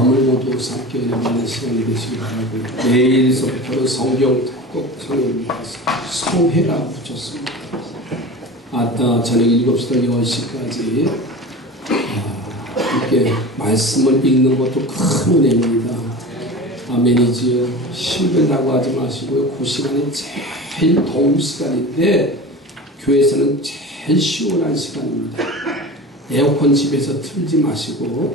마음을 모두 삼켜내는 시간이 되시기 바라고, 내일서부터는 성경 꼭 성회라고 붙였습니다. 저녁 7시부터 10시까지 이렇게 말씀을 읽는 것도 큰 은혜입니다. 아멘이지요. 힘들다고 하지 마시고요. 그 시간이 제일 더운 시간인데 교회에서는 제일 시원한 시간입니다. 에어컨 집에서 틀지 마시고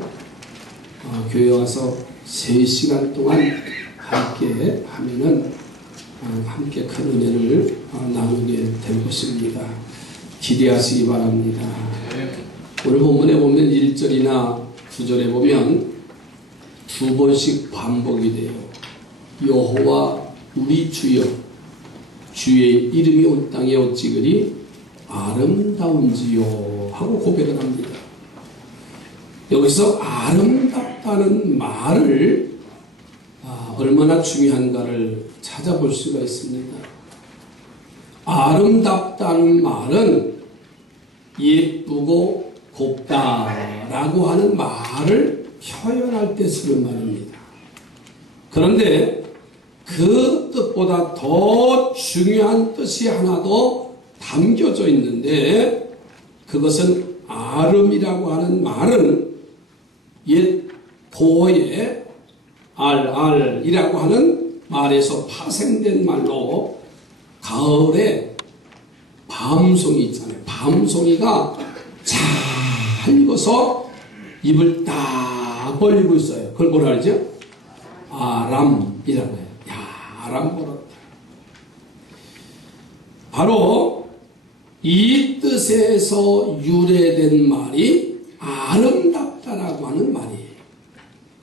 교회 와서 3시간 동안 함께 하면은 함께 큰 은혜를 나누게 될 것입니다. 기대하시기 바랍니다. 오늘 본문에 보면 1절이나 9절에 보면 2번씩 반복이 돼요. 여호와 우리 주여, 주의 이름이 온 땅에 어찌 그리 아름다운지요 하고 고백을 합니다. 여기서 아름답다는 말을 얼마나 중요한가를 찾아볼 수가 있습니다. 아름답다는 말은 예쁘고 곱다라고 하는 말을 표현할 때 쓰는 말입니다. 그런데 그 뜻보다 더 중요한 뜻이 하나 더 담겨져 있는데, 그것은 아름이라고 하는 말은 옛 고어의 알이라고 하는 말에서 파생된 말로, 가을에 밤송이 있잖아요. 밤송이가 잘 익어서 입을 딱 벌리고 있어요. 그걸 뭐라 그러죠? 아람이라고 해요. 야, 아람 벌었다. 바로 이 뜻에서 유래된 말이 아름답다라고 하는 말이에요.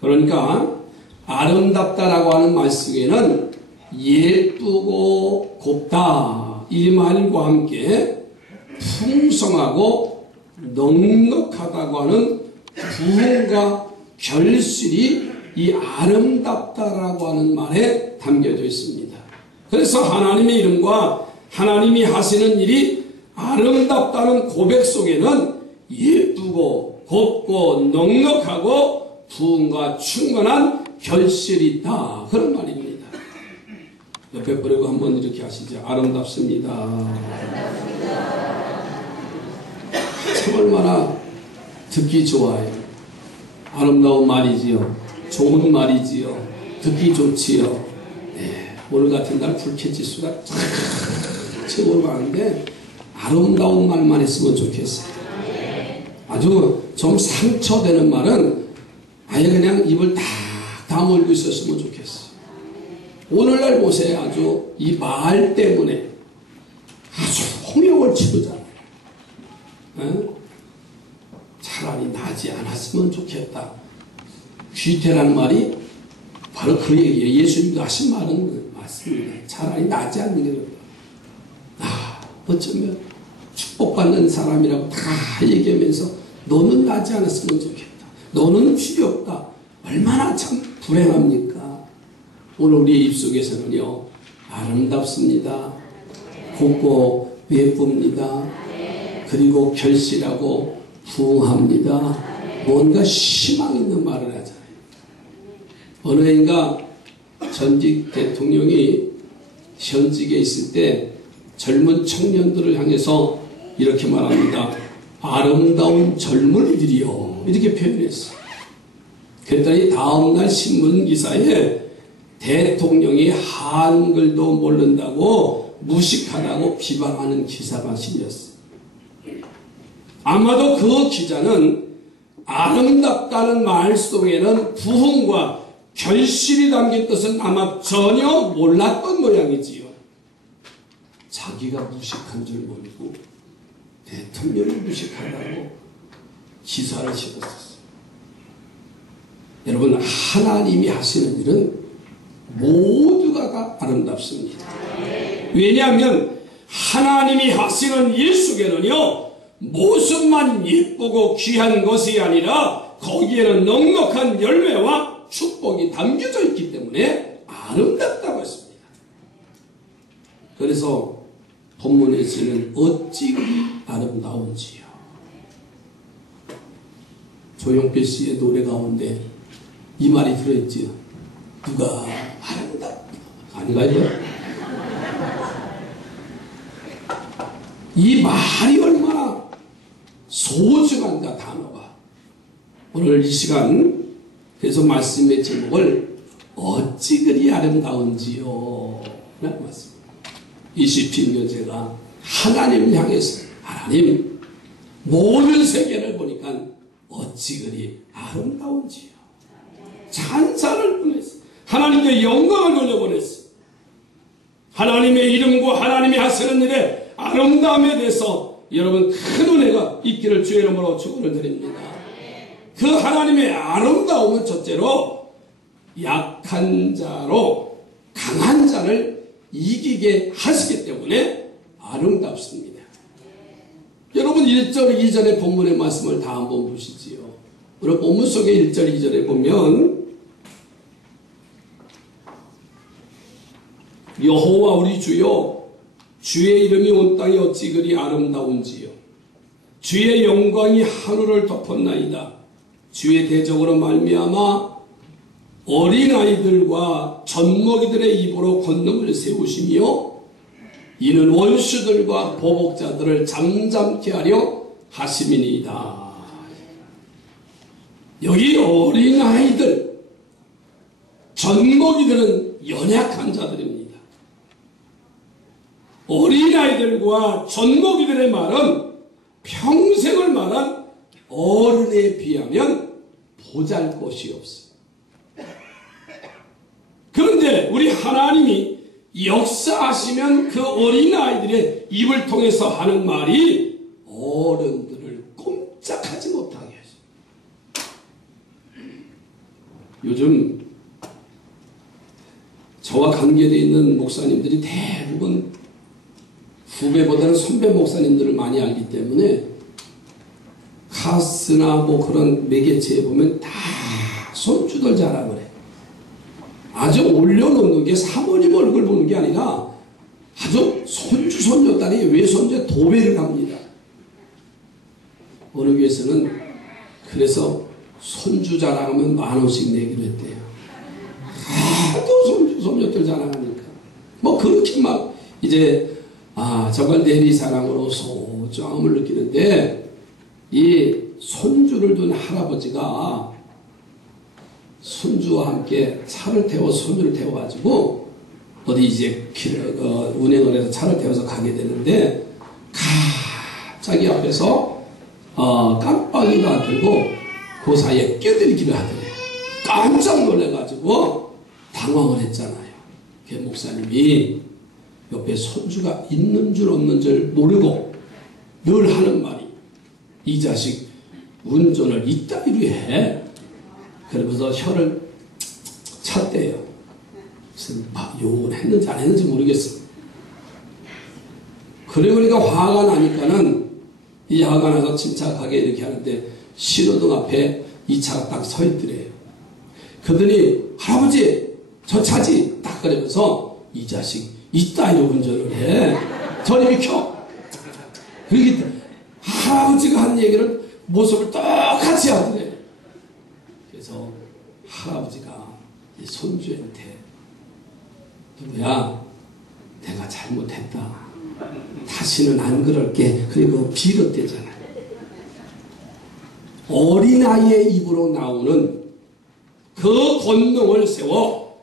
그러니까 아름답다라고 하는 말 속에는 예쁘고 곱다 이 말과 함께 풍성하고 넉넉하다고 하는 부흥과 결실이 이 아름답다라고 하는 말에 담겨져 있습니다. 그래서 하나님의 이름과 하나님이 하시는 일이 아름답다는 고백 속에는 예쁘고 곱고 넉넉하고 부흥과 충만한 결실이 있다, 그런 말입니다. 옆에 보려고 한번 이렇게 하시죠. 아름답습니다. 참 얼마나 듣기 좋아요. 아름다운 말이지요. 좋은 말이지요. 듣기 좋지요. 네, 오늘 같은 날 불쾌지수가 최고로 많은데 아름다운 말만 했으면 좋겠어요. 아주 좀 상처되는 말은 아예 그냥 입을 딱 다물고 있었으면 좋겠어요. 오늘날 보세요. 아주 이 말 때문에 아주 홍역을 치르잖아요. 차라리 나지 않았으면 좋겠다. 귀태라는 말이 바로 그 얘기예요. 예수님도 하신 말은 맞습니다. 차라리 나지 않는 게 좋다. 어쩌면 축복받는 사람이라고 다 얘기하면서 너는 나지 않았으면 좋겠다. 너는 필요 없다. 얼마나 참 불행합니까? 오늘 우리의 입속에서는요, 아름답습니다. 곱고 예쁩니다. 그리고 결실하고 부흥합니다. 뭔가 희망 있는 말을 하잖아요. 어느 해인가 전직 대통령이 현직에 있을 때 젊은 청년들을 향해서 이렇게 말합니다. 아름다운 젊은이들이요, 이렇게 표현했어요. 그랬더니 다음날 신문기사에 대통령이 한글도 모른다고 무식하다고 비방하는 기사가 실렸어요. 아마도 그 기자는 아름답다는 말 속에는 부흥과 결실이 담긴 뜻은 아마 전혀 몰랐던 모양이지요. 자기가 무식한 줄 모르고 대통령이 무식하다고 기사를 실었었어요. 여러분, 하나님이 하시는 일은 모두가 다 아름답습니다. 왜냐하면 하나님이 하시는 일 속에는요, 모습만 예쁘고 귀한 것이 아니라 거기에는 넉넉한 열매와 축복이 담겨져 있기 때문에 아름답다고 했습니다. 그래서 본문에서는 어찌 그리 아름다운지요. 조용필 씨의 노래 가운데 이 말이 들어있지요. 누가 아름답다. 아닌가요? 이 말이 얼마나 소중한가 단어가. 오늘 이 시간 그래서 말씀의 제목을 어찌 그리 아름다운지요 라고 말씀. 이 시편 제가 하나님을 향해서 하나님 모든 세계를 보니까 어찌 그리 아름다운지요. 찬사를 보냈어. 하나님께 영광을 돌려보냈어. 하나님의 이름과 하나님이 하시는 일에 아름다움에 대해서 여러분 큰 은혜가 있기를 주의 이름으로 축원을 드립니다. 그 하나님의 아름다움은 첫째로 약한 자로 강한 자를 이기게 하시기 때문에 아름답습니다. 여러분 1절 2절의 본문의 말씀을 다 한번 보시지요. 우리 본문 속에 1절 2절에 보면 여호와 우리 주여 주의 이름이 온 땅에 어찌 그리 아름다운지요. 주의 영광이 하늘을 덮었나이다. 주의 대적으로 말미암아 어린아이들과 젖먹이들의 입으로 권능을 세우시며 이는 원수들과 보복자들을 잠잠케 하려 하심이니이다. 여기 어린아이들, 젖먹이들은 연약한 자들입니다. 어린아이들과 젖먹이들의 말은 평생을 말한 어른에 비하면 보잘것이 없어. 그런데 우리 하나님이 역사하시면 그 어린아이들의 입을 통해서 하는 말이 어른들을 꼼짝하지 못하게 하죠. 요즘 저와 관계되어 있는 목사님들이 대부분 후배보다는 선배 목사님들을 많이 알기 때문에 카스나 뭐 그런 매개체에 보면 다 손주들 자랑을 해. 아주 올려놓는 게 사모님 얼굴 보는 게 아니라 아주 손주 손녀딸이 외손주에 도배를 합니다. 어느 교회에서는 그래서 손주 자랑하면 10,000원씩 내기로 했대요. 하도 손주 손녀들 자랑하니까 뭐 그렇게 막 이제 정말 내리사랑으로 소중함을 느끼는데 이 손주를 둔 할아버지가 손주와 함께 차를 태워 손주를 태워가지고 어디 이제 운행을 해서 차를 태워서 가게 되는데 갑자기 앞에서 깜빡이도 안 들고 그 사이에 끼어들기를 하더래요. 깜짝 놀래가지고 당황을 했잖아요. 그 목사님이 옆에 손주가 있는 줄 없는 줄 모르고 늘 하는 말이 이 자식 운전을 이따위로 해. 그러면서 혀를 찼대요. 그래서 욕을 했는지 안 했는지 모르겠어. 그러니까 화가 나니까는 이 화가 나서 침착하게 이렇게 하는데 신호등 앞에 이 차가 딱 서 있더래요. 그러더니 할아버지 저 차지 딱 그러면서 이 자식 이따위로 운전을 해. 저리 비켜. 그러기 할아버지가 한 얘기를 모습을 똑같이 하더래요. 그래서 할아버지가 이 손주한테 누구야 내가 잘못했다. 다시는 안 그럴게. 그리고 빌었대잖아요. 어린아이의 입으로 나오는 그 권능을 세워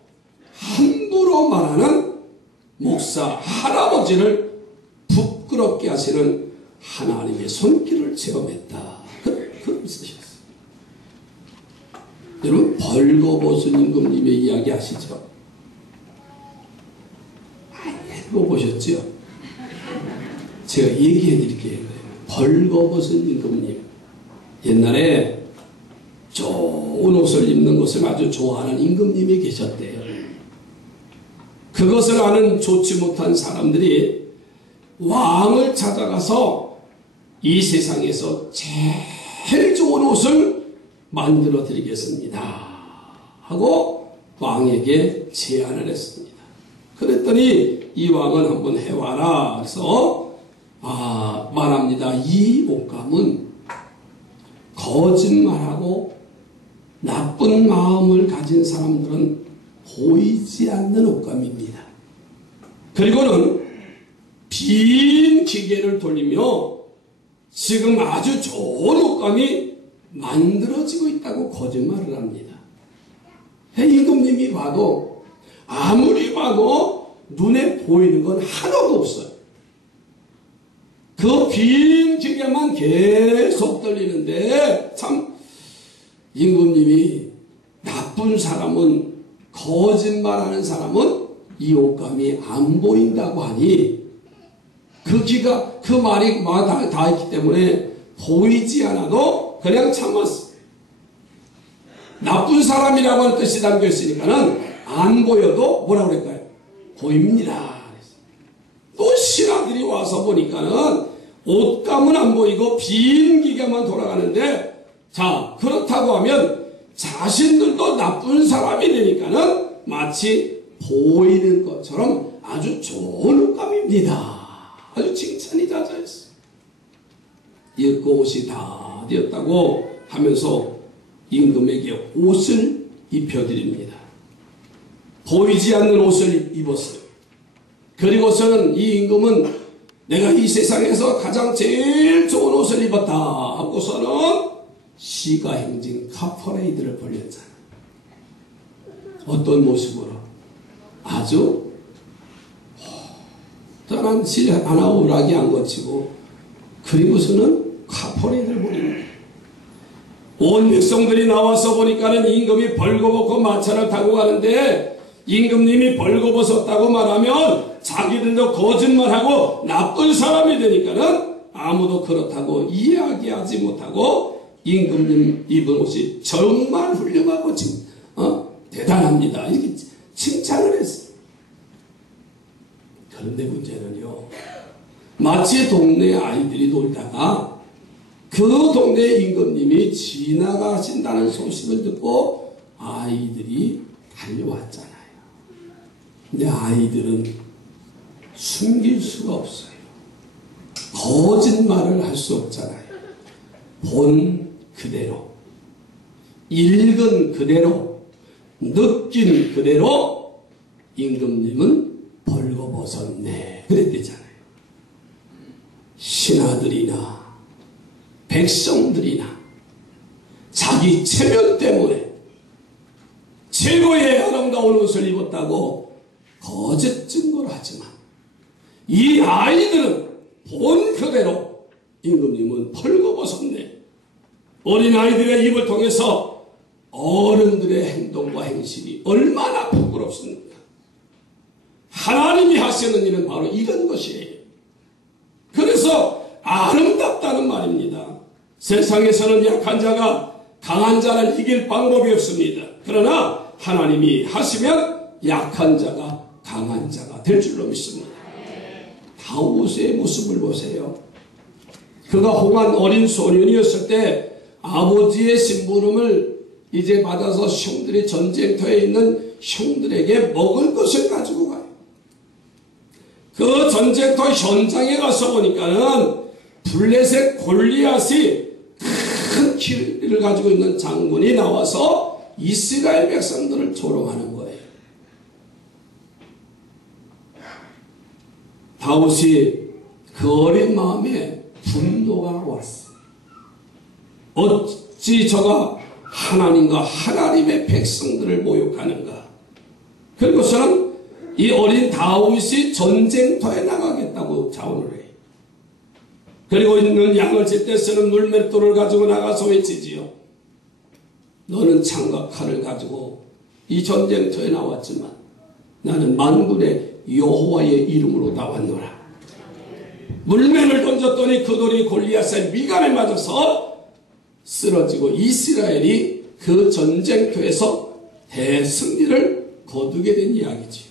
함부로 말하는 목사 할아버지를 부끄럽게 하시는 하나님의 손길을 체험했다. 그런 쓰셨어요. 여러분 벌거벗은 임금님의 이야기 아시죠? 읽어보셨죠? 제가 얘기해 드릴게요. 벌거벗은 임금님. 옛날에 좋은 옷을 입는 것을 아주 좋아하는 임금님이 계셨대요. 그것을 아는 좋지 못한 사람들이 왕을 찾아가서 이 세상에서 제일 좋은 옷을 만들어 드리겠습니다 하고 왕에게 제안을 했습니다. 그랬더니 이 왕은 한번 해와라. 그래서 말합니다. 이 옷감은 거짓말하고 나쁜 마음을 가진 사람들은 보이지 않는 옷감입니다. 그리고는 빈 기계를 돌리며 지금 아주 좋은 옷감이 만들어지고 있다고 거짓말을 합니다. 임금님이 봐도 아무리 봐도 눈에 보이는 건 하나도 없어요. 그 빈 기계만 계속 들리는데 참 임금님이 나쁜 사람은 거짓말하는 사람은 이 옷감이 안 보인다고 하니 그 말이 다 있기 때문에 보이지 않아도 그냥 참았어. 나쁜 사람이라고 하는 뜻이 담겨 있으니까는 안 보여도 뭐라고 그럴까요? 보입니다. 또 신하들이 와서 보니까는 옷감은 안 보이고 빈 기계만 돌아가는데 자 그렇다고 하면 자신들도 나쁜 사람이 되니까는 마치 보이는 것처럼 아주 좋은 옷감입니다. 아주 칭찬이 잦아있어요. 입고 옷이 다 되었다고 하면서 임금에게 옷을 입혀드립니다. 보이지 않는 옷을 입었어요. 그리고서는 이 임금은 내가 이 세상에서 가장 제일 좋은 옷을 입었다 하고서는 시가행진 카퍼레이드를 벌였잖아요. 어떤 모습으로? 아주 떠난 실 하나 우락이 안 거치고 그리고서는 카퍼레이드를 벌입니다. 온 백성들이 나와서 보니까는 임금이 벌거벗고 마차를 타고 가는데 임금님이 벌거벗었다고 말하면 자기들도 거짓말하고 나쁜 사람이 되니까는 아무도 그렇다고 이야기하지 못하고 임금님 입은 옷이 정말 훌륭하고 대단합니다. 이렇게 칭찬을 했어요. 그런데 문제는요. 마치 동네 아이들이 놀다가 그 동네 임금님이 지나가신다는 소식을 듣고 아이들이 달려왔잖아요. 근데 아이들은 숨길 수가 없어요. 거짓말을 할 수 없잖아요. 본 그대로, 읽은 그대로, 느낀 그대로 임금님은 벌거벗었네 그랬대잖아요. 신하들이나 백성들이나 자기 체면 때문에 최고의 아름다운 옷을 입었다고 거짓 증거를 하지만 이 아이들은 본 그대로 임금님은 벌거벗었네. 어린아이들의 입을 통해서 어른들의 행동과 행실이 얼마나 부끄럽습니까? 하나님이 하시는 일은 바로 이런 것이에요. 그래서 아름답다는 말입니다. 세상에서는 약한 자가 강한 자를 이길 방법이 없습니다. 그러나 하나님이 하시면 약한 자가 강한 자가 될 줄로 믿습니다. 다윗의 모습을 보세요. 그가 홍한 어린 소년이었을 때 아버지의 심부름을 이제 받아서 형들이 전쟁터에 있는 형들에게 먹을 것을 가지고 가요. 그 전쟁터 현장에 가서 보니까는 블레셋 골리앗이 큰 키를 가지고 있는 장군이 나와서 이스라엘 백성들을 조롱하는 거예요. 다윗이 그 어린 마음에 분노가 왔어. 어찌 저가 하나님과 하나님의 백성들을 모욕하는가. 그리고서는 이 어린 다윗이 전쟁터에 나가겠다고 자원을 해요. 그리고 있는 양을 칠 때 쓰는 물맷돌을 가지고 나가서 외치지요. 너는 창과 칼을 가지고 이 전쟁터에 나왔지만 나는 만군의 여호와의 이름으로 나왔노라. 물맨을 던졌더니 그 돌이 골리앗의 미간에 맞아서 쓰러지고 이스라엘이 그 전쟁터에서 대승리를 거두게 된 이야기지요.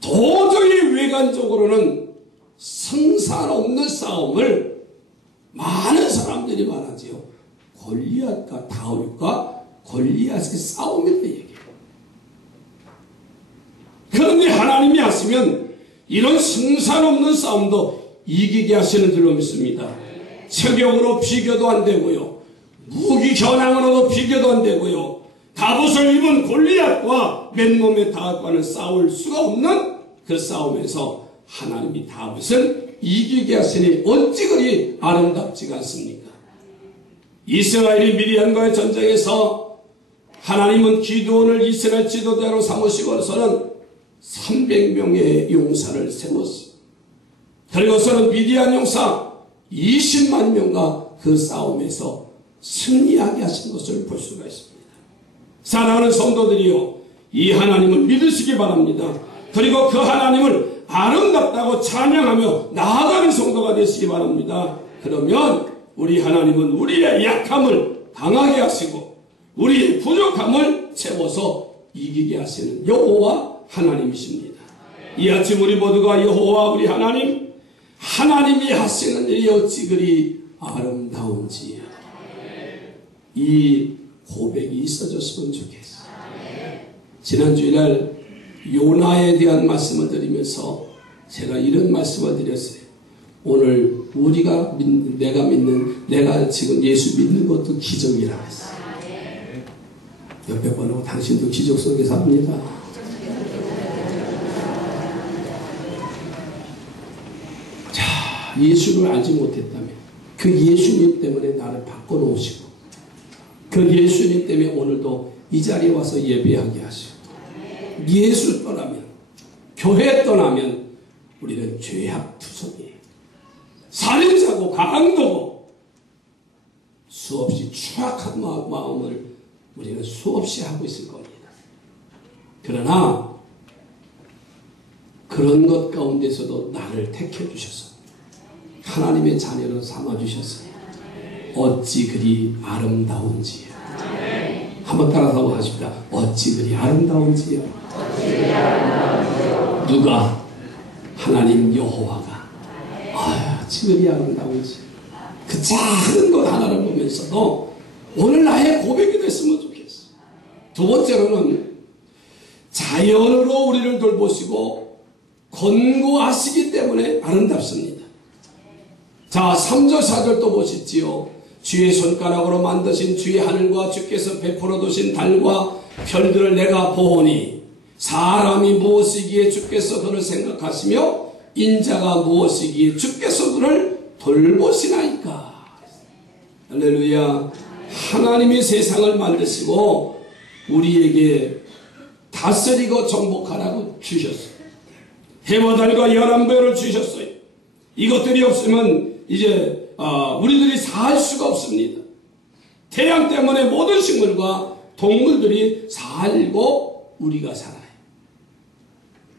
도저히 외관적으로는 성살 없는 싸움을 많은 사람들이 말하지요. 골리앗과 다윗과 골리앗의 싸움이라는 얘기예요. 그런데 하나님이 하시면 이런 성살 없는 싸움도 이기게 하시는 줄로 믿습니다. 체격으로 비교도 안 되고요. 무기 현황으로도 비교도 안 되고요. 갑옷을 입은 골리앗과 맨몸의 다윗과는 싸울 수가 없는 그 싸움에서 하나님이 다윗을 이기게 하시니 어찌 그리 아름답지가 않습니까? 이스라엘이 미디안과의 전쟁에서 하나님은 기드온을 이스라엘 지도자로 삼으시고서는 300명의 용사를 세웠어요. 그리고서는 미디안 용사 20만 명과 그 싸움에서 승리하게 하신 것을 볼 수가 있습니다. 사랑하는 성도들이요, 이 하나님을 믿으시기 바랍니다. 그리고 그 하나님을 아름답다고 찬양하며 나아가는 성도가 되시기 바랍니다. 그러면 우리 하나님은 우리의 약함을 강하게 하시고 우리의 부족함을 채워서 이기게 하시는 여호와 하나님이십니다. 이 아침 우리 모두가 여호와 우리 하나님이 하시는 일이 어찌 그리 아름다운지요. 이 고백이 있어졌으면 좋겠어요. 지난 주일날 요나에 대한 말씀을 드리면서 제가 이런 말씀을 드렸어요. 오늘 내가 지금 예수 믿는 것도 기적이라고 했어요. 옆에 번호고 당신도 기적 속에 삽니다. 자, 예수를 알지 못했다면 그 예수님 때문에 나를 바꿔놓으시고 그 예수님 때문에 오늘도 이 자리에 와서 예배하게 하시고 예수 떠나면 교회 떠나면 우리는 죄악투성이에요. 살인자고 강도고 수없이 추악한 마음을 우리는 수없이 하고 있을 겁니다. 그러나 그런 것 가운데서도 나를 택해 주셔서 하나님의 자녀로 삼아주셨어요. 어찌 그리 아름다운지요. 한번 따라서 하십시다. 어찌 그리 아름다운지요. 누가? 하나님 여호와가. 어찌 그리 아름다운지. 그 작은 것 하나를 보면서도 오늘 나의 고백이 됐으면 좋겠어. 두 번째로는 자연으로 우리를 돌보시고 권고하시기 때문에 아름답습니다. 자, 3절 4절 또 보시지요. 주의 손가락으로 만드신 주의 하늘과 주께서 베풀어 두신 달과 별들을 내가 보오니 사람이 무엇이기에 주께서 그를 생각하시며 인자가 무엇이기에 주께서 그를 돌보시나이까. 할렐루야. 하나님이 세상을 만드시고 우리에게 다스리고 정복하라고 주셨어요. 해와 달과 11별을 주셨어요. 이것들이 없으면 이제 우리들이 살 수가 없습니다. 태양 때문에 모든 식물과 동물들이 살고 우리가 살아요.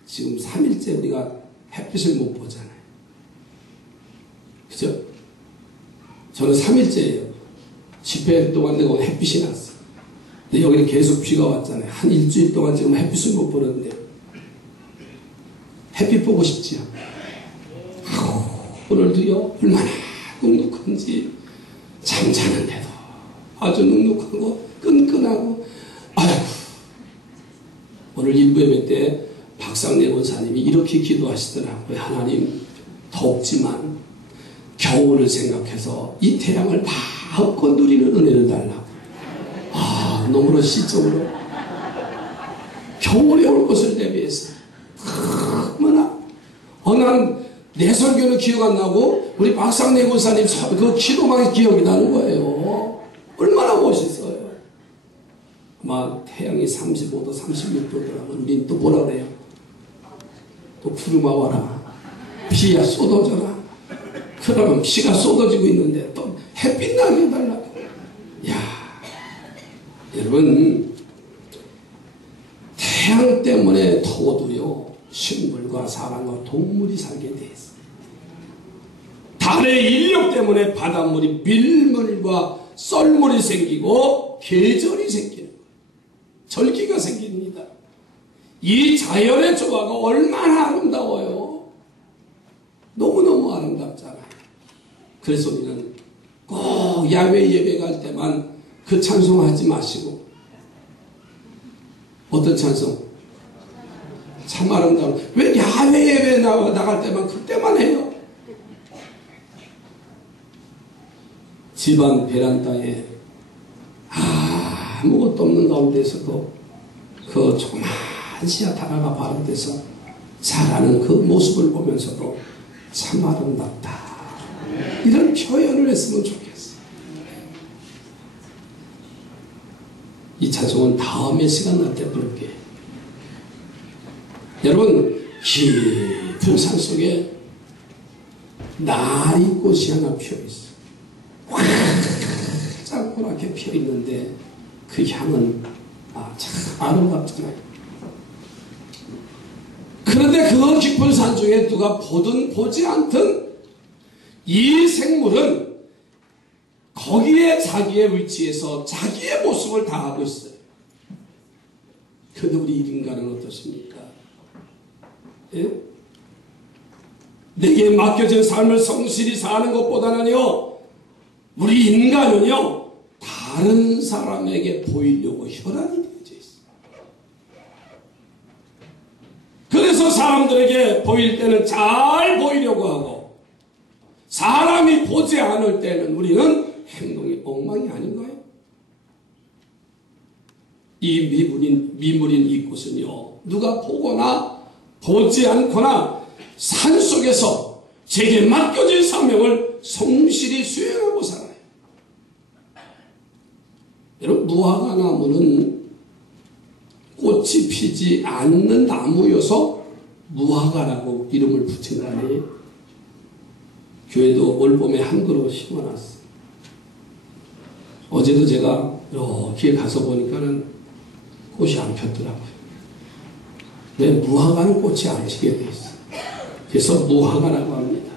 지금 3일째 우리가 햇빛을 못 보잖아요. 그죠? 저는 3일째예요. 집회 동안 내가 햇빛이 났어요. 근데 여기는 계속 비가 왔잖아요. 한 일주일 동안 지금 햇빛을 못 보는데 햇빛 보고 싶지요. 오늘도요, 얼마나 눅눅한지 잠자는데도 아주 눅눅하고 끈끈하고. 오늘 일부 예배 때 박상래 원사님이 이렇게 기도하시더라고요. 하나님, 덥지만 겨울을 생각해서 이 태양을 마음껏 누리는 은혜를 달라고. 너무나 시적으로 겨울에 올 것을 대비해서 얼마나. 난 내 설교는 기억 안 나고 우리 박상래 권사님 그 기도만 기억이 나는 거예요. 얼마나 멋있어요. 아마 태양이 35도 36도더라면 우린 또 뭐라 그래요? 또 구름 와라, 비야 쏟아져라. 그러면 비가 쏟아지고 있는데 또 햇빛 나게 해달라고. 여러분, 태양 때문에 더워도요, 식물과 사람과 동물이 살게 돼 있어요. 달의 인력 때문에 바닷물이 밀물과 썰물이 생기고 계절이 생기는 거예요. 절기가 생깁니다. 이 자연의 조화가 얼마나 아름다워요. 너무너무 아름답잖아요. 그래서 우리는 꼭 야외 예배 갈 때만 그 찬송하지 마시고, 어떤 찬송? 참 아름다워. 왜 야외 예배 나갈 때만 그때만 해요? 집안 베란다에 아무것도 없는 가운데서도 그 조그만 씨앗 하나가 발원돼서 자라는 그 모습을 보면서도 참 아름답다. 이런 표현을 했으면 좋겠어요. 이 찬송은 다음에 시간 날 때 부를게요. 여러분, 깊은 산 속에 나리꽃이 하나 피어있어요. 가장 고랗게 피어있는데 그 향은 참 아름답잖아요. 그런데 그 깊은 산 중에 누가 보든 보지 않든 이 생물은 거기에 자기의 위치에서 자기의 모습을 다하고 있어요. 그런데 우리 인간은 어떻습니까? 예? 내게 맡겨진 삶을 성실히 사는 것보다는요, 우리 인간은요, 다른 사람에게 보이려고 혈안이 되어져 있어요. 그래서 사람들에게 보일 때는 잘 보이려고 하고, 사람이 보지 않을 때는 우리는 행동이 엉망이 아닌가요? 이 미물인 이 꽃은요, 누가 보거나 보지 않거나 산속에서 제게 맡겨진 사명을 성실히 수행하고 살아요. 여러분, 무화과 나무는 꽃이 피지 않는 나무여서 무화과라고 이름을 붙인 거 아니에요? 교회도 올봄에 한 그루 심어놨어요. 어제도 제가 이렇게 가서 보니까는 꽃이 안 폈더라고요. 왜? 무화과는 꽃이 안 피게 돼 있어요. 그래서 무화과라고 합니다.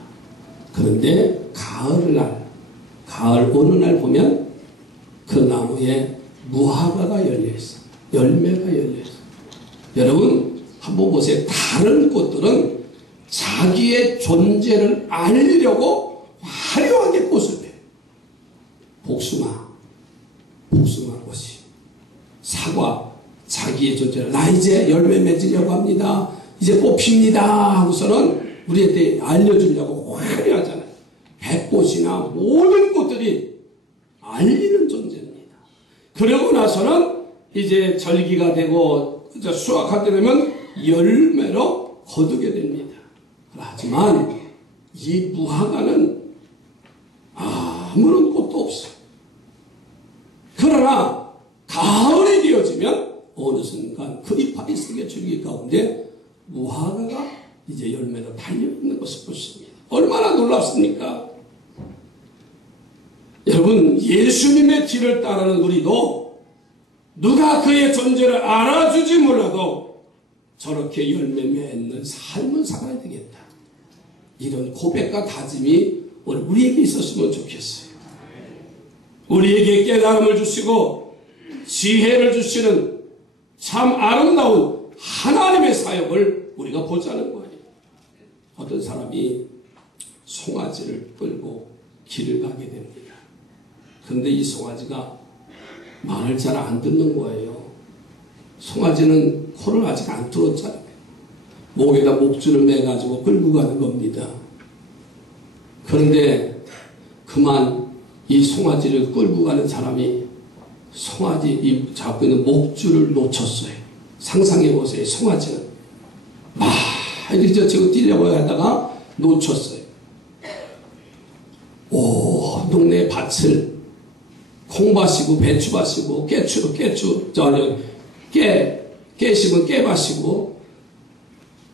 그런데 가을 어느 날 보면 그 나무에 무화과가 열려있어요. 열매가 열려있어요. 여러분, 한번 보세요. 다른 꽃들은 자기의 존재를 알리려고 화려하게 꽃을 펴요. 복숭아 꽃이, 사과, 자기의 존재를, 나 이제 열매 맺으려고 합니다. 이제 꽃핍니다 하고서는 우리한테 알려주려고 화려하잖아요. 백꽃이나 모든 꽃들이 알리는 존재입니다. 그러고 나서는 이제 절기가 되고 수확할 때 되면 열매로 거두게 됩니다. 하지만 이 무화과는 아무런 꽃도 없어요. 그러나 가을이 되어지면 어느 순간 그 이파리 속의 줄기 가운데 무화과가 이제 열매로 달려있는 것을 볼 수 있습니다. 얼마나 놀랍습니까? 여러분, 예수님의 길을 따르는 우리도 누가 그의 존재를 알아주지 몰라도 저렇게 열매 맺는 삶을 살아야 되겠다. 이런 고백과 다짐이 오늘 우리에게 있었으면 좋겠어요. 우리에게 깨달음을 주시고 지혜를 주시는 참 아름다운 하나님의 사역을 우리가 보자는 거예요. 어떤 사람이 송아지를 끌고 길을 가게 됩니다. 그런데 이 송아지가 말을 잘 안 듣는 거예요. 송아지는 코를 아직 안 뚫었잖아요. 목에다 목줄을 매가지고 끌고 가는 겁니다. 그런데 그만 이 송아지를 끌고 가는 사람이 송아지 잡고 있는 목줄을 놓쳤어요. 상상해 보세요. 송아지는 막 이렇게 지금 뛰려고 하다가 놓쳤어요. 온 동네 밭을 콩밭이고 배추밭이고 깨심은 깨밭이고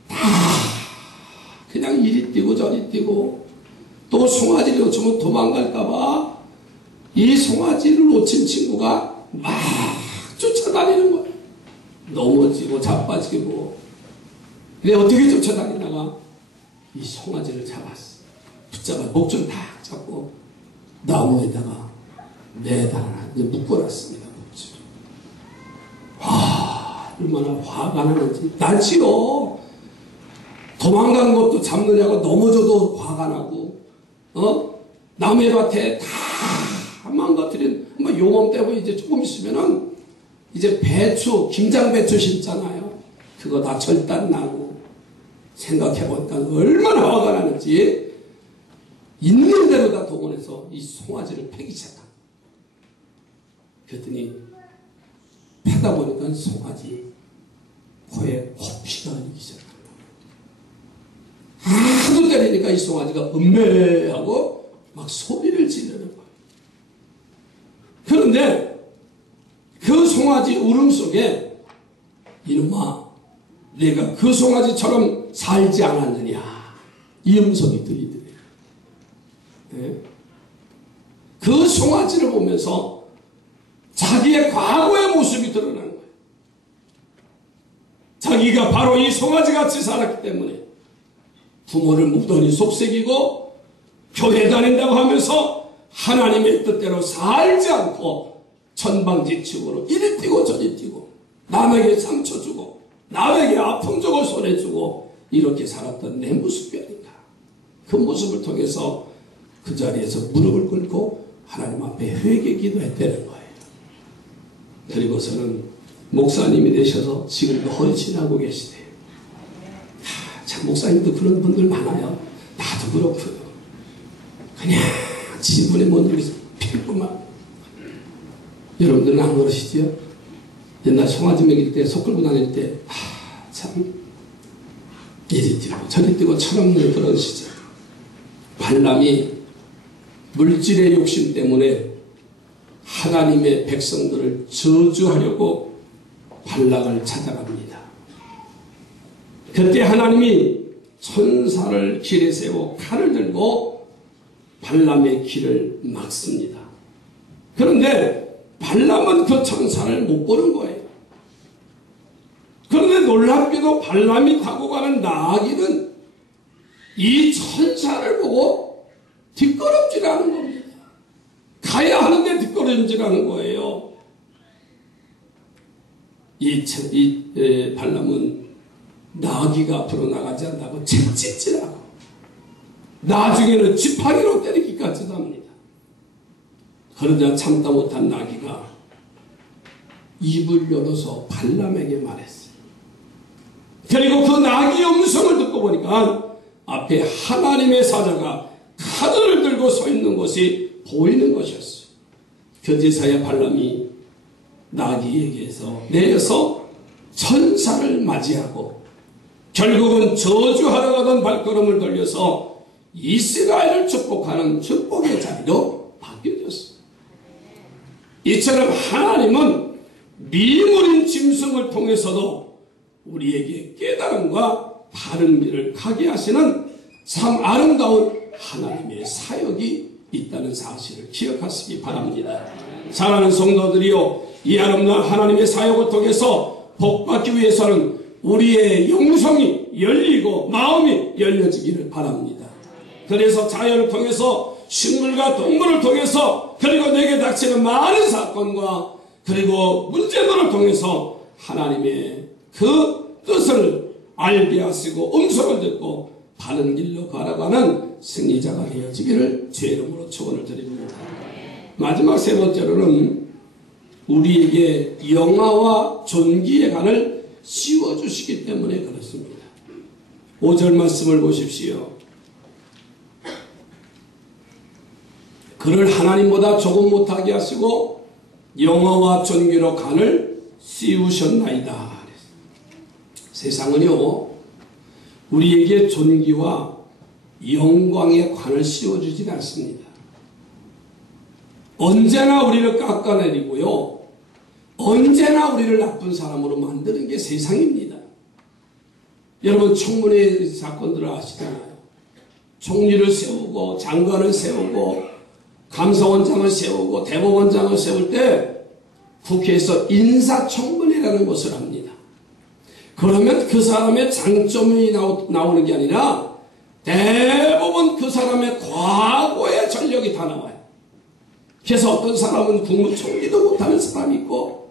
다 그냥 이리 뛰고 저리 뛰고, 또 송아지를 놓치면 도망갈까봐 이 송아지를 놓친 친구가 막 쫓아다니는 거예요. 넘어지고 자빠지고. 근데 어떻게 쫓아다니다가 이 송아지를 잡았어. 붙잡아 목줄 딱 잡고 나무에다가 매달아 이제 묶어놨습니다. 목줄. 얼마나 화가 나는지. 날씨로 도망간 것도 잡느냐고 넘어져도 화가 나고, 나무의 밭에 다 망가뜨린, 요맘 때문에 이제 조금 있으면은 이제 배추, 김장 배추 심잖아요. 그거 다 절단 나고, 생각해보니까 얼마나 화가 나는지 있는 대로 다 동원해서 이 송아지를 패기 시작한. 그랬더니 보니까 송아지 코에 코피가 흘리기 시작합니다. 하도 때리니까 이 송아지가 음매하고 막 소리를 지르는 거예요. 그런데 그 송아지 울음 속에 이놈아 내가 그 송아지처럼 살지 않았느냐 이 음성이 들리더래요. 네? 그 송아지를 보면서 자기의 과거의 모습이 드러나는 거예요. 자기가 바로 이 송아지같이 살았기 때문에 부모를 무던히 속삭이고 교회 다닌다고 하면서 하나님의 뜻대로 살지 않고 천방지축으로 이리 뛰고 저리 뛰고 남에게 상처 주고 남에게 아픔 주고 손해 주고 이렇게 살았던 내 모습이 아닌가. 그 모습을 통해서 그 자리에서 무릎을 꿇고 하나님 앞에 회개 기도했다는 거예요. 그리고서는 목사님이 되셔서 지금도 헌신하고 계시대요. 참 목사님도 그런 분들 많아요. 나도 그렇고요. 그냥 지분에 못 누리서 필구만. 여러분들은 안 그러시죠? 옛날 송아지 먹일 때, 소 끌고 다닐 때, 참, 이리 뛰고 저리 뛰고 철없는 그런 시절. 발람이 물질의 욕심 때문에 하나님의 백성들을 저주하려고 발락을 찾아갑니다. 그때 하나님이 천사를 길에 세워 칼을 들고 발람의 길을 막습니다. 그런데 발람은 그 천사를 못 보는 거예요. 그런데 놀랍게도 발람이 타고 가는 나귀는 이 천사를 보고 뒷걸음질하는 겁니다. 가야 하는데 뒷걸음질하는 거예요. 발람은 나귀가 앞으로 나가지 않다고 채찍질하고 나중에는 지팡이로 때리기까지도 합니다. 그러자 참다 못한 나귀가 입을 열어서 발람에게 말했어요. 그리고 그 나귀의 음성을 듣고 보니까 앞에 하나님의 사자가 칼을 들고 서 있는 것이 보이는 것이었어요. 그제서야 발람이 나귀에게서 내려서 천사를 맞이하고 결국은 저주하러 가던 발걸음을 돌려서 이스라엘을 축복하는 축복의 자리로 바뀌어졌어요. 이처럼 하나님은 미물인 짐승을 통해서도 우리에게 깨달음과 바른 길을 가게 하시는 참 아름다운 하나님의 사역이 있다는 사실을 기억하시기 바랍니다. 사랑하는 성도들이요, 이 아름다운 하나님의 사역을 통해서 복받기 위해서는 우리의 영성이 열리고 마음이 열려지기를 바랍니다. 그래서 자연을 통해서 식물과 동물을 통해서 그리고 내게 닥치는 많은 사건과 그리고 문제들을 통해서 하나님의 그 뜻을 알게 하시고 음성을 듣고 바른 길로 걸어가는 승리자가 되어지기를 주의 이름으로 축원을 드립니다. 마지막 세 번째로는 우리에게 영화와 존귀의 간을 씌워주시기 때문에 그렇습니다. 5절 말씀을 보십시오. 그를 하나님보다 조금 못하게 하시고 영화와 존귀로 간을 씌우셨나이다. 세상은요, 우리에게 존귀와 영광의 관을 씌워주지 않습니다. 언제나 우리를 깎아내리고요, 언제나 우리를 나쁜 사람으로 만드는 게 세상입니다. 여러분 청문회 사건들을 아시잖아요. 총리를 세우고 장관을 세우고 감사원장을 세우고 대법원장을 세울 때 국회에서 인사청문회라는 것을 합니다. 그러면 그 사람의 장점이 나오는 게 아니라 대부분 그 사람의 과거의 전력이 다 나와요. 그래서 어떤 사람은 국무총리도 못하는 사람이 있고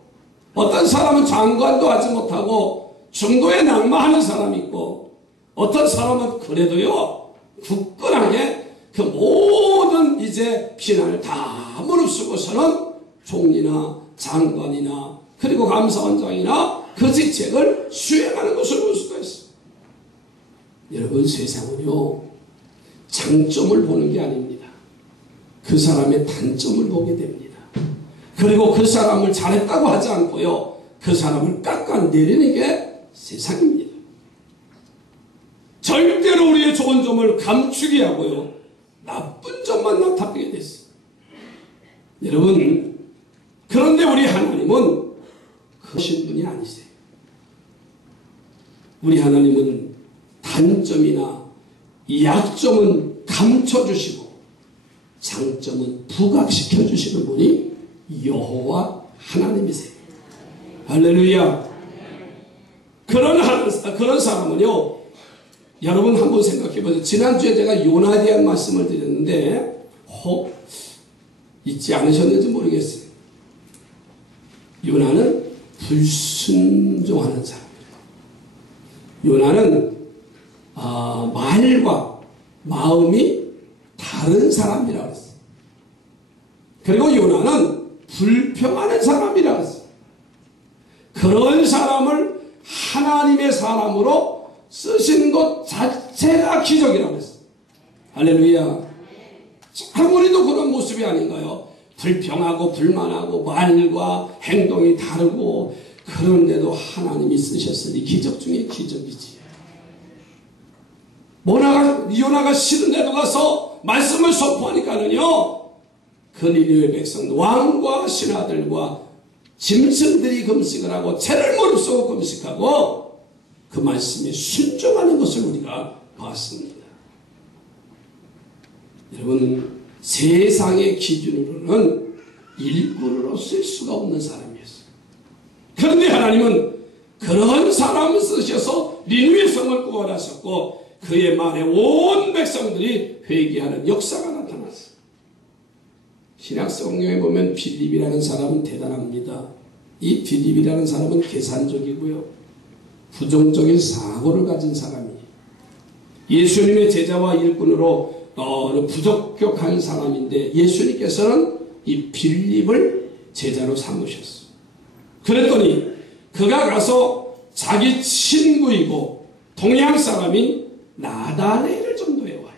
어떤 사람은 장관도 하지 못하고 중도에 낙마하는 사람이 있고 어떤 사람은 그래도요 굳건하게 그 모든 이제 비난을 다 무릅쓰고서는 총리나 장관이나 그리고 감사원장이나 그 직책을 수행하는 것을 볼 수가 있어요. 여러분 세상은요 장점을 보는 게 아닙니다. 그 사람의 단점을 보게 됩니다. 그리고 그 사람을 잘했다고 하지 않고요 그 사람을 깎아내리는 게 세상입니다. 절대로 우리의 좋은 점을 감추게 하고요, 나쁜 점만 나타내게 됐어요. 여러분, 그런데 우리 하나님은 그러신 분이 아니세요. 우리 하나님은 단점이나 약점은 감춰주시고 장점은 부각시켜주시는 분이 여호와 하나님이세요. 할렐루야. 그런 사람은요, 여러분 한번 생각해 보세요. 지난주에 제가 요나에 대한 말씀을 드렸는데 혹 잊지 않으셨는지 모르겠어요. 요나는 불순종하는 사람이에요. 요나는 말과 마음이 다른 사람이라고 했어요. 그리고 요나는 불평하는 사람이라고 했어요. 그런 사람을 하나님의 사람으로 쓰신 것 자체가 기적이라고 했어요. 할렐루야. 참 우리도 그런 모습이 아닌가요? 불평하고 불만하고 말과 행동이 다르고 그런데도 하나님이 쓰셨으니 기적 중에 기적이지. 요나가 싫은 데도 가서 말씀을 선포하니까는요, 그 니느웨 백성 왕과 신하들과 짐승들이 금식을 하고 채를 무릅쓰고 금식하고 그 말씀에 순종하는 것을 우리가 봤습니다. 여러분, 세상의 기준으로는 일꾼으로 쓸 수가 없는 사람이었어요. 그런데 하나님은 그런 사람을 쓰셔서 니느웨 성을 구원하셨고 그의 말에 온 백성들이 회개하는 역사가 나타났어요. 신약 성경에 보면 빌립이라는 사람은 대단합니다. 이 빌립이라는 사람은 계산적이고요, 부정적인 사고를 가진 사람이에요. 예수님의 제자와 일꾼으로 부적격한 사람인데 예수님께서는 이 빌립을 제자로 삼으셨어요. 그랬더니 그가 가서 자기 친구이고 동양 사람인 나다네를 전도해 와요.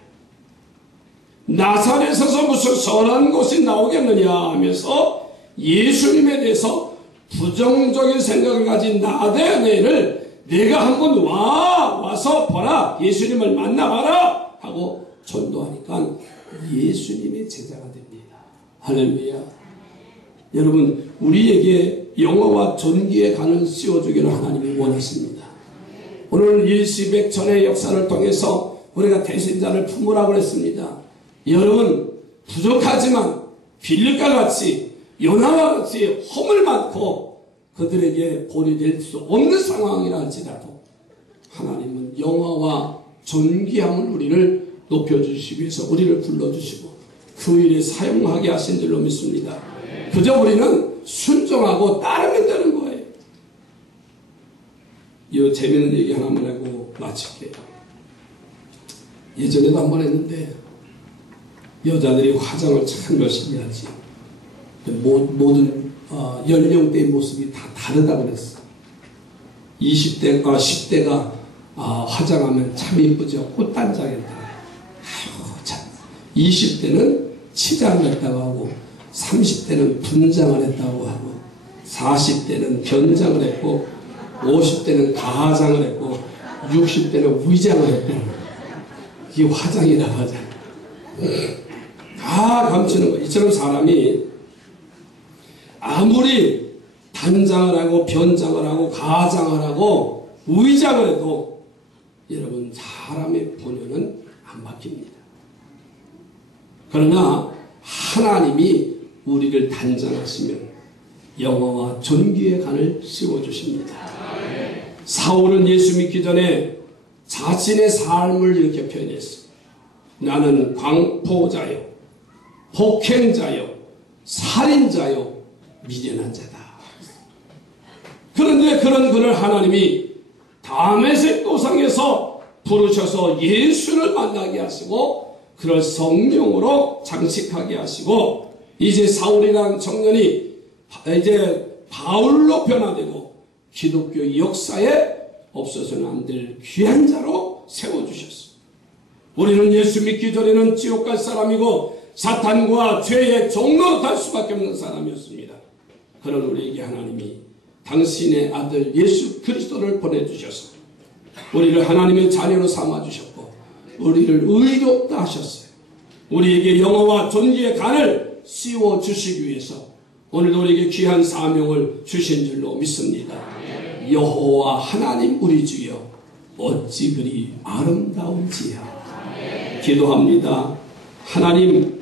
나사렛에서 무슨 선한 것이 나오겠느냐 하면서 예수님에 대해서 부정적인 생각을 가진 나다네를 내가 한번 와서 봐라, 예수님을 만나봐라 하고 전도하니까 예수님의 제자가 됩니다. 할렐루야. 여러분, 우리에게 영화와 전기의 간을 씌워주기를 하나님이 원하십니다. 오늘 일시백천의 역사를 통해서 우리가 대신자를 품으라고 했습니다. 여러분, 부족하지만 빌립과 같이 요나와 같이 허물 많고 그들에게 본이 될 수 없는 상황이라 할지라도 하나님은 영화와 존귀함을 우리를 높여주시기 위해서 우리를 불러주시고 그 일에 사용하게 하신 줄로 믿습니다. 그저 우리는 순종하고 따르면 되는 거예요. 이 재미있는 얘기 하나만 하고 마칠게요. 예전에도 한 번 했는데 여자들이 화장을 참 열심히 하지. 모든 연령대의 모습이 다 다르다고 그랬어. 20대가 10대가 화장하면 참 이쁘죠. 꽃단장했다. 아유 참. 20대는 치장을 했다고 하고 30대는 분장을 했다고 하고 40대는 변장을 했고 50대는 가장을 했고 60대는 위장을 했다. 이게 화장이라고 하잖아. 다 감추는 거예요. 이처럼 사람이 아무리 단장을 하고 변장을 하고 가장을 하고 위장을 해도 여러분 사람의 본연은 안 바뀝니다. 그러나 하나님이 우리를 단장하시면 영화와 존귀의 간을 씌워주십니다. 사울은 예수 믿기 전에 자신의 삶을 이렇게 표현했어요. 나는 광포자요, 폭행자요, 살인자요, 미련한 자다. 그런데 그런 그를 하나님이 다메섹 도상에서 부르셔서 예수를 만나게 하시고 그를 성령으로 장식하게 하시고 이제 사울이라는 청년이 이제 바울로 변화되고 기독교 역사에 없어서는 안 될 귀한 자로 세워주셨습니다. 우리는 예수 믿기 전에는 지옥 갈 사람이고 사탄과 죄의 종로로 갈 수밖에 없는 사람이었습니다. 그런 우리에게 하나님이 당신의 아들 예수 그리스도를 보내주셔서 우리를 하나님의 자녀로 삼아주셨고 우리를 의롭다 하셨어요. 우리에게 영화와 존귀의 간을 씌워주시기 위해서 오늘도 우리에게 귀한 사명을 주신 줄로 믿습니다. 여호와 하나님 우리 주여 어찌 그리 아름다운지야. 기도합니다. 하나님